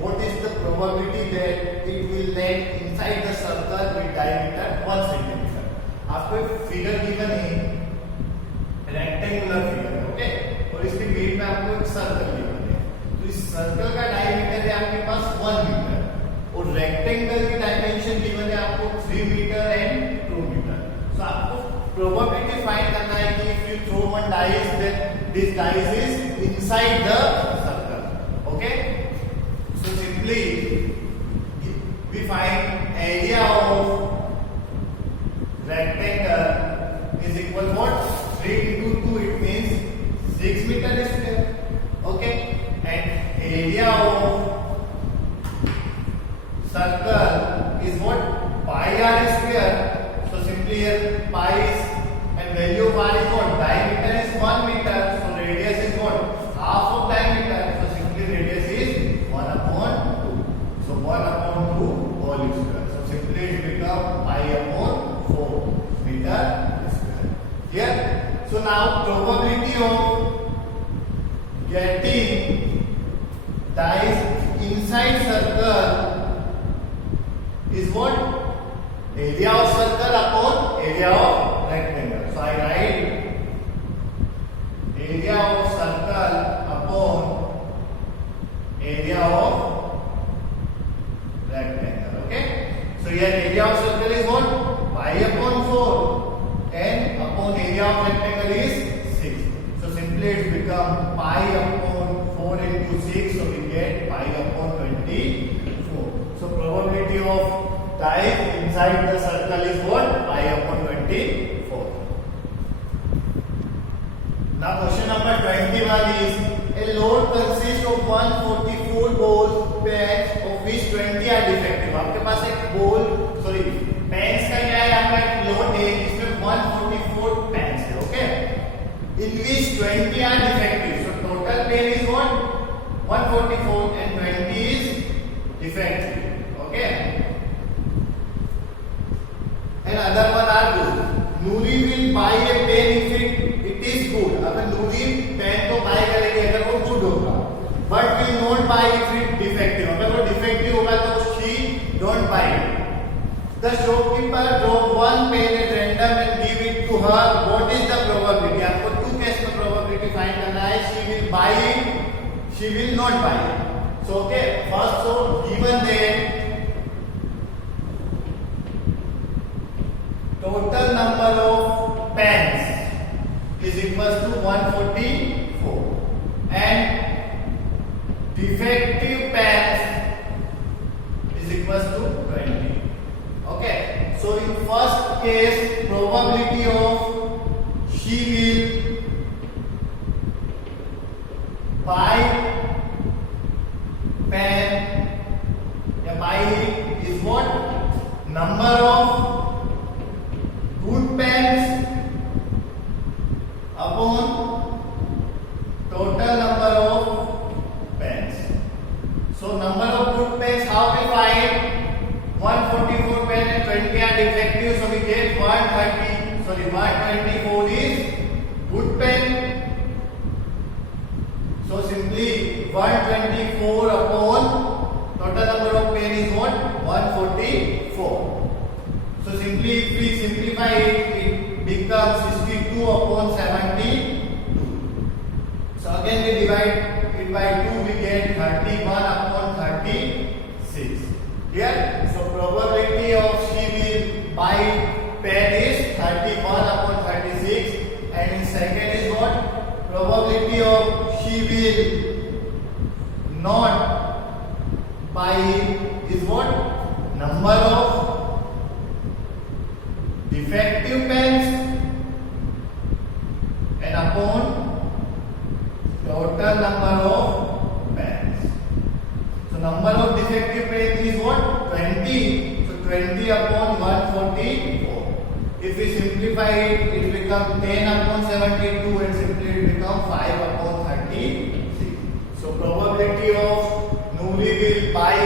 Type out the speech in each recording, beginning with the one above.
what is the probability that it will land inside the circle with diameter 1 centimeter. आपको एक figure given है, rectangular figure, okay, और इसके बीच में आपको एक सर्कल गिवन है। तो इस सर्कल का डायमीटर है आपके पास 1 मीटर और रेक्टेंगल की डायमेंशन गिवन है आपको 3 मीटर एंड 2 मीटर। सो आपको प्रोबेबिलिटी फाइंड करना है कि if you throw one dice, then this dice is inside the circle. Okay? So simply we find area of rectangle is equal what? 3 into 2, it means 6 meter square. Okay? And area of circle is what? Pi r square. So simply here pi is and value of r is what? Diameter is 1 meter. So radius is what? Half of diameter. So simply radius is 1 upon 2. So 1 upon 2 whole square. So simply it becomes pi upon 4 meter square. Clear? So now probability of getting dice inside circle is what? Area of circle upon area of rectangle. So I write area of circle upon area of rectangle. Okay. So here area of circle is what? Pi upon 4 and upon area of rectangle is 6. So simply it becomes pi upon 4 into 6. So we get pi upon 24. So probability of dice inside the circle is what? Pi upon 24. Now question number 21 is a load consists of 144 balls pens of which 20 are defective. आपके पास एक pens का क्या है? आपका एक load है जिसमें 144 pens है, okay, in which 20 are defective. So total pen is what? 144 and 20 is defective, okay. And other one are good. Nuri will buy a pen if it is good. अगर नूरी pen को bye करेगी अगर वो good होगा, but will not buy if it defective. अगर वो defective होगा तो she don't buy it. The shopkeeper drop one pen at random and give it to her. What is the probability? आपको two केस में probability find करना है. She will buy it, she will not buy it. So okay, first so given that total number of pens is equals to 144 and defective pens is equals to 20. Okay, so in first case probability of she will buy pen या buy is what? Number of good pens upon total number of pens. So number of good pens, how we find? 144 pen and 20 are defective, so we get 124 is good pen. So simply 124 upon total number of pen is what? 144. So simply if we simplify it, it becomes 62 upon 72. So again we divide it by 2, we get 31 upon 36. Clear? So probability of she will buy pen is 31 upon 36, and in second is what? Probability of she will not buy is what? Number of defective pens and upon total number of pens. So number of defective pens is what? 20. So 20 upon 144. If we simplify it, it becomes 10 upon 72 and simply it becomes 5 upon 36. So probability of Nuri will buy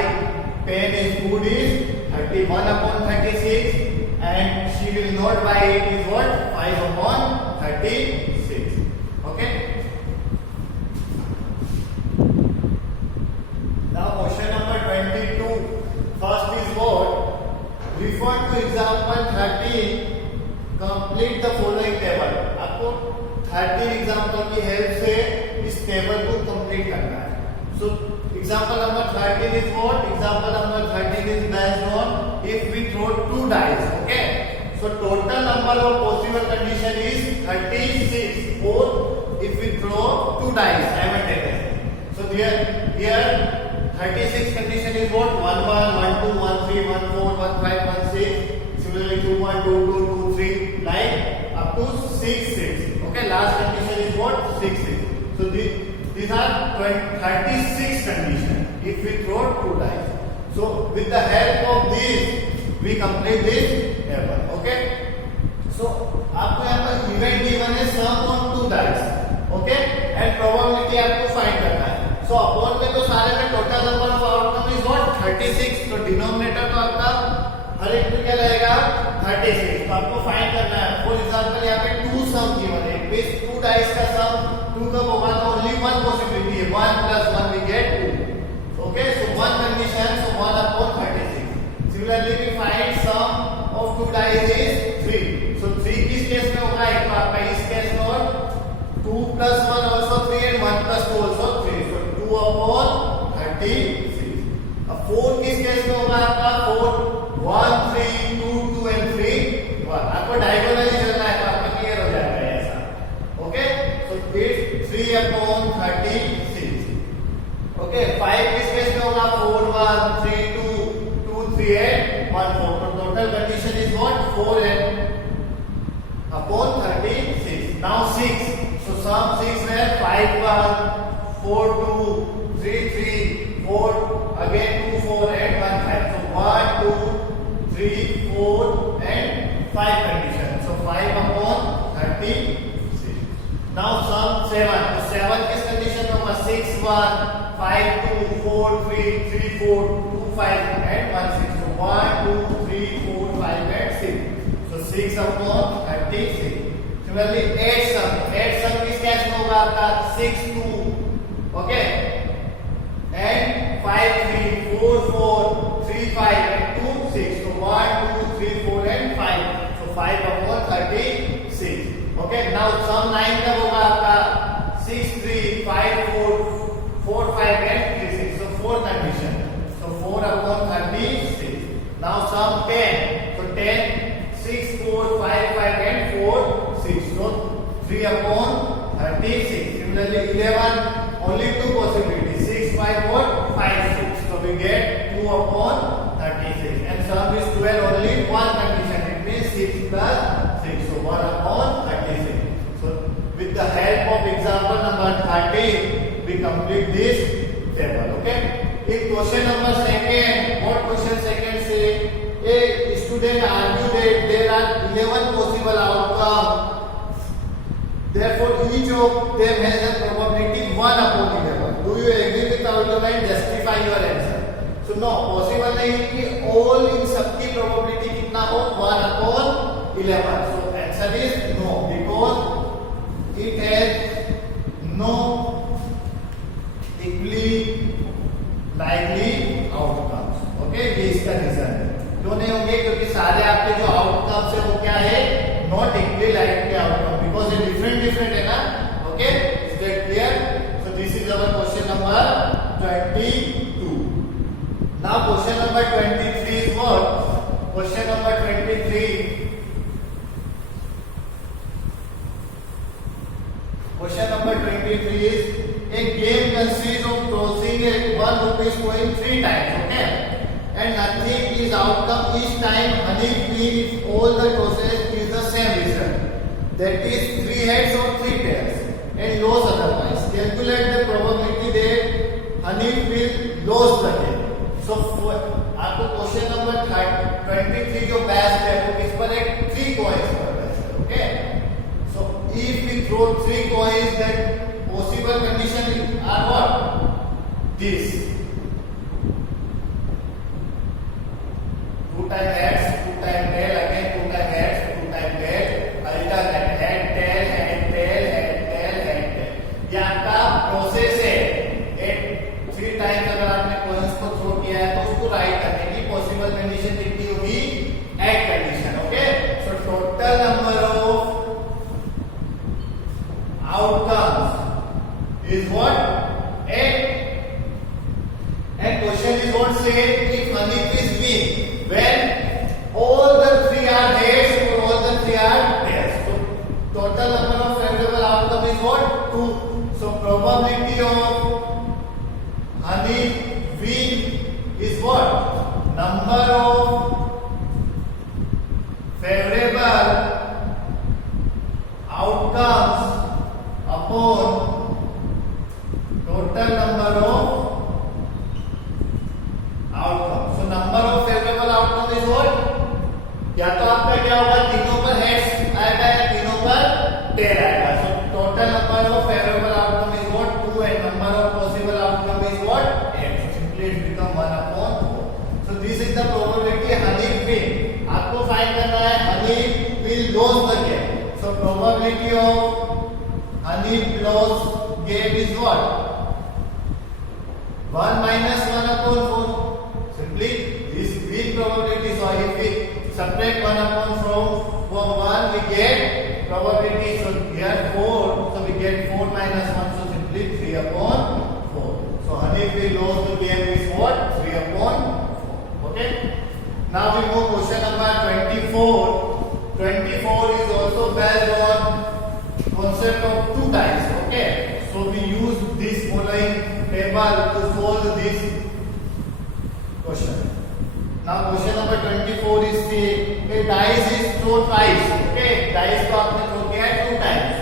pen is good is 31 upon 36 and she will not buy it is what? 5 upon 36. Okay. Now question example 13 complete the following table. आपको 13 example की help से इस table को complete करना है। So example number 13 is what? Example number 13 is based on if we throw 2 dice, okay? So total number of possible condition is 36 और if we throw 2 dice simultaneously. So here 36 condition is what? 1 1 1 2 1 3 1 4 1 5 1 6. Similarly 2 1 2 2 2 3 like up to 6 6. Okay, last condition is what? 6 6. So these are 36 condition if we throw 2 dice. So with the help of this we complete this table. Okay. So आपको यहाँ पर event given है sum on 2 dice, okay, and probability आपको find करना है। So upon में तो सारे में total number of outcome is what? 36। तो डिनोमिनेटर तो आपका हर एक में क्या रहेगा? 36। तो आपको फाइंड करना है। फॉर एग्जांपल यहाँ पे 2 सम गिवन है, बेस 2 डाइस का सम 2 कब होगा? तो ओनली वन पॉसिबिलिटी है, 1 + 1 we get 2, okay? So one condition, so 1 upon 36। Similarly we find sum of 2 dice is 3। So 3 किस केस में होगा? एक तो आपका इस केस में और 2 + 1 also 3 and 1 + 2 also 3. So 2 upon 36. अब 4 किस केस में होगा? आपका 4 1 3 2 2 and 3 1. आपको डायगोनली चलना है तो आपका क्लियर हो जाएगा ऐसा, okay? So it's 3 upon 36. Okay, 5 किस केस में होगा? 4 1 3 2 2 3 and 1 4. तो total condition is what? 4 and upon 36. Now 6. So sum 6 where 5 1 4 2 3 3 4 again 2 4 and 1 5. So 1 2 3 4 and 5 condition. So 5 upon 36. Now sum 7. So 7 किस condition में होगा? 6 1 5 2 4 3 3 4 2 5 and 1 6. So 1 2 3 4 5 and 6. So 6 upon 36. Similarly 8 sum किस case में होगा? आपका 6 2, okay, and 5 3 4 4 3 5 and 2 6. So 1 2 3 4 and 5. So 5 upon 36. Okay, now sum 9 कब होगा? आपका 6 3 5 4 4 5 and 3 6. So 4 condition. So 4 upon 36. Now sum 10. So 10 6 4 5 5 and 4 6. So 3 upon 36. Similarly 11 only 2 possibilities, 6 5 4 5 6. So we get 2 upon 36. And sum is 12, only one condition, it means 6 plus 6. So 1 upon 36. So with the help of example number 13 we complete this table. Okay, in question number second, what question second say? A student argued that there are 11 possible outcomes. Therefore, each of them has a probability 1 upon 11. Do you agree with the argument? Justify your answer. So no, possible नहीं है कि all इन सबकी probability कितना हो? 1 upon 11. So answer is no, because it has no equally likely outcomes. Okay, ये इसका reason है। क्यों नहीं होंगे? क्योंकि सारे आपके जो आउटकम्स है वो क्या है? Not equally likely outcome, because ये डिफरेंट है ना। Okay, is that clear? So this is our question number 22. Now question number 23 is what? Question number 23. Question number 23 is a game consists of tossing a 1 rupees coin 3 times, okay? And nothing is outcome each time honey win if all the tosses is the same result. That is 3 heads or 3 tails and lose otherwise. Calculate the probability that honey will lose the game. So आपको question number 23 जो best है वो किस पर है? 3 coins पर best है, okay? So if we throw 3 coins, then possible condition are what? This. 2 times heads, 2 times tail, again 2 times heads, 2 times tail, alternate head tail, head tail, head tail, head tail. ये आपका process है। 3 times अगर आपने coins को throw किया है तो उसको राइट करने की पॉसिबल कंडीशन कितनी होगी? 8 is what said if Hanif is weak when all the three are heads or all the three are tails. So total number of favorable outcome is what? 2. So probability of Hanif weak is what? Number of favorable outcomes upon total number of outcomes. So number of favorable outcome is what? या तो आपका क्या होगा, तीनों पर heads आएगा या तीनों पर टेल आएगा. So total number of favorable outcome is what? 2 and number of possible outcome is what? 8. So simply it become 1/4. So this is the probability Hanif win. आपको फाइंड करना है Hanif will lose the game. So probability of Hanif loss game is what? 1 minus 1/4. Simply this weak probability. So if we subtract 1/4 from 1, we get probability. So here 4. So we get 4 minus 1. So simply 3/4. So Hanif will lose the game is what? 3/4. Okay. Now we move question number 24. 24 is also based on concept of two dice. Okay. So we use this following table to solve this question. Now question number 24 is say a dice is thrown twice. Okay. Dice को आपने throw किया है 2 times.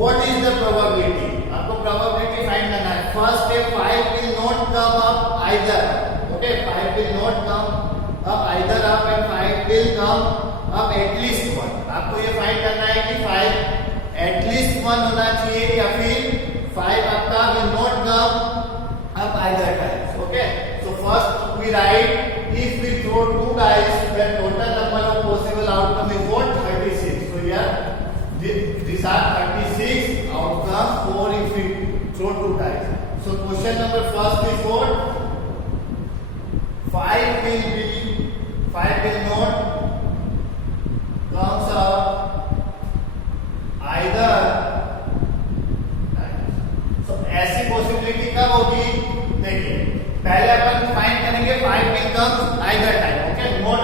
What is the probability? आपको probability find करना है. First step 5 will not come up either. Okay. 5 will not come up either up and 5 will come up at least 1. आपको ये find करना है कि 5 at least 1 होना चाहिए या फिर 5 आपका will not come up either times. Okay. So first we write if we throw 2 dice then total number of possible outcome is what? 36. So here these are 36 outcome for if we throw 2 dice. So question number first is what? 5 will not comes up either. So ऐसी possibility कब होगी? देखिए पहले अपन find करेंगे 5 will comes either time. Okay, note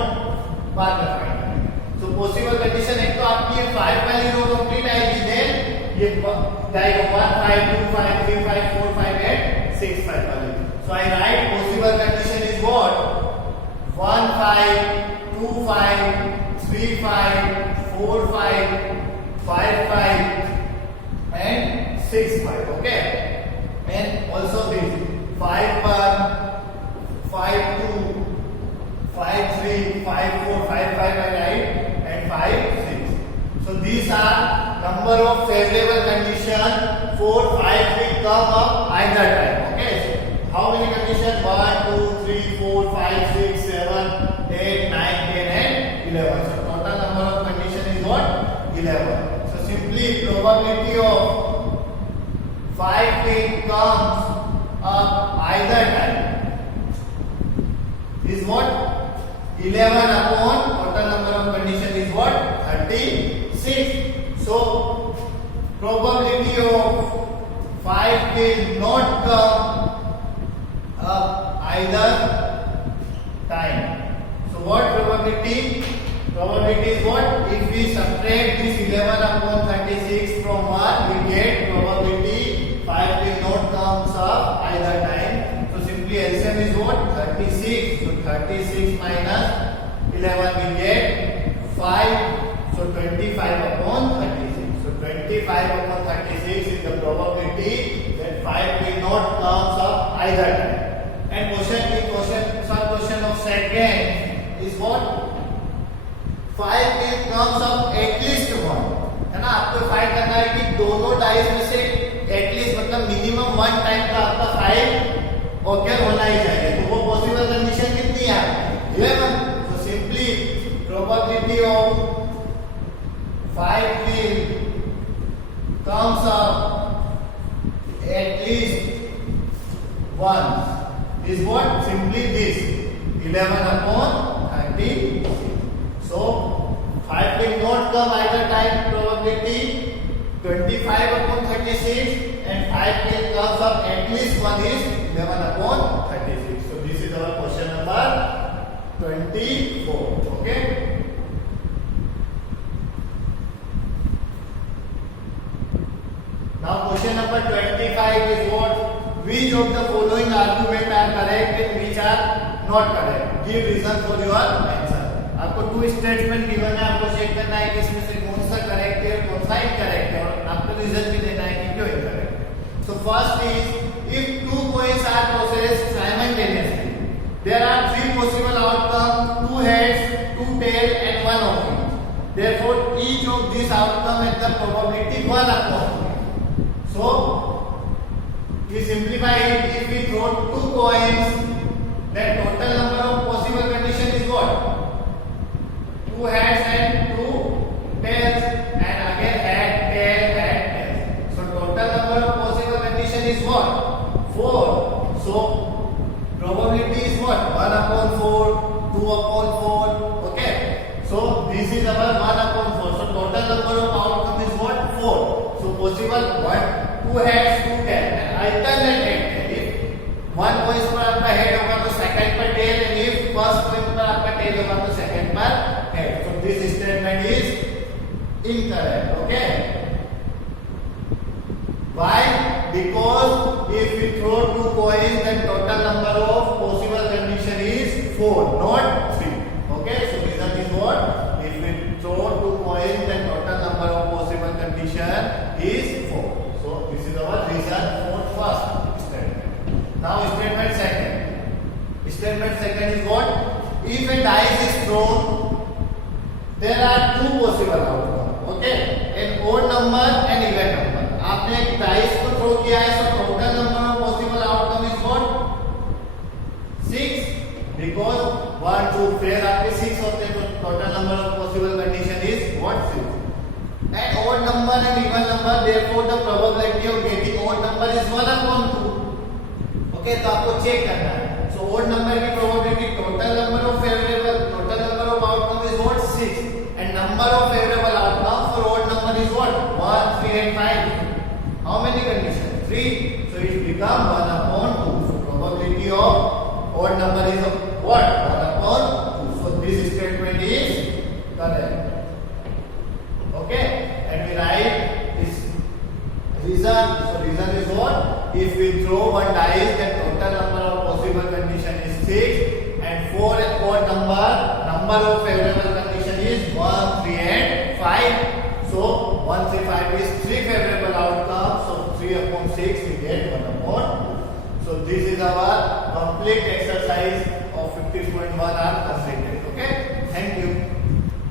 बाद में find करेंगे. So possible condition एक तो आपकी ये 5 वाली रो कंप्लीट आएगी, देन ये जाएगा 1 5 2 5 3 5 4 5 8 6 5 वाली. So I write possible condition is what? 1 5 2 5 3 5 4 5 5 5 and 6 5. Okay, and also this 5 1 5 2 5 3 5 4 5 5 I write and 5 6. So these are number of favorable condition for 5 will come up either time. Okay, so how many condition? 1 2 3 4 5 6 7 8 9 10 and 11. So total number of condition is what? 11. So simply probability of 5 will comes up either time is what? 11 upon total number of condition is what? 36. So probability of 5 will not come up either time. So what probability? Probability is what? If we subtract this 11 upon 36 from 1, we get probability 5 will not comes up either time. So simply LCM is what? 36. So 36 minus 11 we get 5. So 25 upon 36. So 25 upon 36 is the probability that 5 will not comes up either time. And some question of second is what? 5 will comes up at least 1. है ना, आपको find करना है कि दोनों dice में से at least मतलब मिनिमम 1 टाइम का आपका 5 ओकर होना ही चाहिए. तो वो पॉसिबल कंडीशन कितनी है? 11. So simply probability of 5 will comes up at least 1 is what? Simply this 11 upon 36. So 5 will not come either time. Probability 25 upon 36 and 5 will comes up at least 1 is 11 upon 36. So which of the following argument are correct and which are not correct. Give reason for your answer. आपको two statement given है, आपको check करना है कि इसमें से कौन सा करेक्ट है और कौन सा इनकरेक्ट है, और आपको रीजन भी देना है कि क्यों incorrect. So first is if two coins are processed simultaneously, there are three possible outcomes: two heads, two tail, and one of each. Therefore, each of these outcomes has the probability 1/3. So, we simplify it. If we throw two coins, then total number of possible condition is what? Two heads and two tails, and again head, tail, head, tail. So total number of possible condition is what? 4. So probability is what? 1/4, 2/4. Okay. So this is our 1/4. So total number of outcome is what? 4. So possible 1, 2 heads, 2 tail, and alternate head. If one coin पर आपका head होगा तो second पर tail, and if first coin पर आपका tail होगा तो second पर head. So this statement is incorrect. Okay. Why? Because if we throw two coins, then total number of possible condition is 4, not 3. Okay. So reason is what? If we throw two coins, then total number of possible condition is 4. So this is our reason for first statement. Now statement second. Statement second is what? If a dice is thrown, there are two possible outcomes. Okay, an odd number and even number. आपने एक dice को throw किया है, so total number of possible outcome is what? 6, because 1, 2, फिर आपके 6 होते हैं, तो total number of possible condition is what? 6. An odd number and even number, therefore the probability of getting odd number is 1/2. Okay, तो आपको check करना है. So odd number की probability, total number of favorable, total number of outcome is what? 6, and number of favorable outcome for odd number is what? 1, 3 and 5. How many conditions? 3. So it becomes 1/2. So probability of odd number is what? 1/2. So this statement is correct. Okay, and we write this reason. So reason is what? If we throw one dice, then total number of possible condition is 6, and for odd number of favorable condition is 1, 3 and 5. So 1, 3, 5 is 3 favorable outcomes. So 3/6 we get 1/2. So this is our complete exercise of 15.1 are completed.